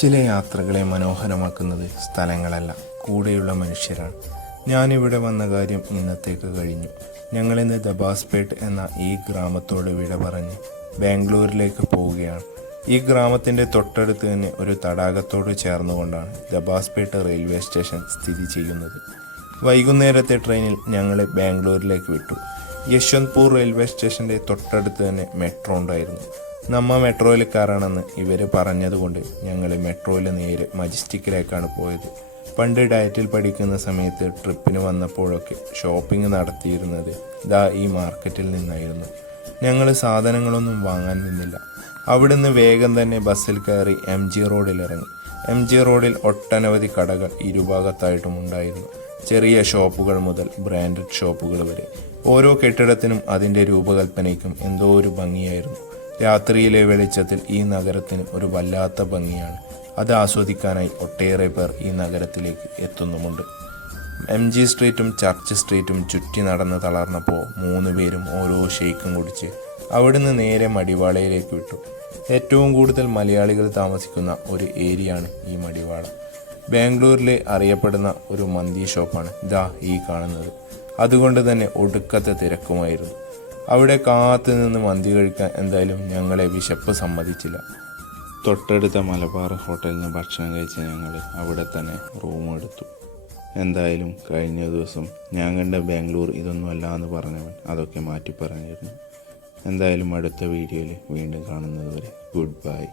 ചില യാത്രകളെ മനോഹരമാക്കുന്നത് സ്ഥലങ്ങളല്ല, കൂടെയുള്ള മനുഷ്യരാണ്. ഞാനിവിടെ വന്ന കാര്യം ഇന്നത്തേക്ക് കഴിഞ്ഞു. ഞങ്ങളിന്ന് ദബാസ്പേട്ട് എന്ന ഈ ഗ്രാമത്തോട് വിട പറഞ്ഞ് ബാംഗ്ലൂരിലേക്ക് പോവുകയാണ്. ഈ ഗ്രാമത്തിൻ്റെ തൊട്ടടുത്ത് തന്നെ ഒരു തടാകത്തോട് ചേർന്നുകൊണ്ടാണ് ദബാസ്പേട്ട് റെയിൽവേ സ്റ്റേഷൻ സ്ഥിതി ചെയ്യുന്നത്. വൈകുന്നേരത്തെ ട്രെയിനിൽ ഞങ്ങളെ ബാംഗ്ലൂരിലേക്ക് വിട്ടു. യശ്വന്ത്പൂർ റെയിൽവേ സ്റ്റേഷൻ്റെ തൊട്ടടുത്ത് തന്നെ മെട്രോ ഉണ്ടായിരുന്നു. നമ്മ മെട്രോയിൽ കയറണമെന്ന് ഇവർ പറഞ്ഞതുകൊണ്ട് ഞങ്ങൾ മെട്രോയിൽ നേരെ മജസ്റ്റിക്കിലേക്കാണ് പോയത്. പണ്ട് ഡയറ്റിൽ പഠിക്കുന്ന സമയത്ത് ട്രിപ്പിന് വന്നപ്പോഴൊക്കെ ഷോപ്പിംഗ് നടത്തിയിരുന്നത് ഈ മാർക്കറ്റിൽ നിന്നായിരുന്നു. ഞങ്ങൾ സാധനങ്ങളൊന്നും വാങ്ങാൻ നിന്നില്ല. അവിടുന്ന് വേഗം തന്നെ ബസ്സിൽ കയറി MG റോഡിൽ ഇറങ്ങി. MG റോഡിൽ ഒട്ടനവധി കടകൾ ഇരുഭാഗത്തായിട്ടും ഉണ്ടായിരുന്നു. ചെറിയ ഷോപ്പുകൾ മുതൽ ബ്രാൻഡഡ് ഷോപ്പുകൾ വരെ. ഓരോ കെട്ടിടത്തിനും അതിൻ്റെ രൂപകൽപ്പനയ്ക്കും എന്തോ ഒരു ഭംഗിയായിരുന്നു. രാത്രിയിലെ വെളിച്ചത്തിൽ ഈ നഗരത്തിന് ഒരു വല്ലാത്ത ഭംഗിയാണ്. അത് ആസ്വദിക്കാനായി ഒട്ടേറെ പേർ ഈ നഗരത്തിലേക്ക് എത്തുന്നുമുണ്ട്. MG സ്ട്രീറ്റും ചർച്ച് സ്ട്രീറ്റും ചുറ്റി നടന്ന് തളർന്നപ്പോൾ 3 പേരും ഓരോ ഷെയ്ക്കും കുടിച്ച് അവിടുന്ന് നേരെ മടിവാളയിലേക്ക് വിട്ടു. ഏറ്റവും കൂടുതൽ മലയാളികൾ താമസിക്കുന്ന ഒരു ഏരിയയാണ് ഈ മടിവാള. ബാംഗ്ലൂരിലെ അറിയപ്പെടുന്ന ഒരു മന്തി ഷോപ്പാണ് ഈ കാണുന്നത്. അതുകൊണ്ട് തന്നെ ഒടുക്കത്തെ തിരക്കുമായിരുന്നു. അവിടെ കാത്തു നിന്ന് മന്തി കഴിക്കാൻ എന്തായാലും ഞങ്ങളെ വിശപ്പ് സമ്മതിച്ചില്ല. തൊട്ടടുത്ത മലബാർ ഹോട്ടലിൽ നിന്ന് ഭക്ഷണം കഴിച്ച ഞങ്ങൾ അവിടെ തന്നെ റൂം എടുത്തു. എന്തായാലും കഴിഞ്ഞ ദിവസം ഞാൻ കണ്ട ബാംഗ്ലൂർ ഇതൊന്നും അല്ല എന്ന് പറഞ്ഞവൻ അതൊക്കെ മാറ്റി പറഞ്ഞിരുന്നു. എന്തായാലും അടുത്ത വീഡിയോയിൽ വീണ്ടും കാണുന്നത് വരെ ഗുഡ് ബൈ.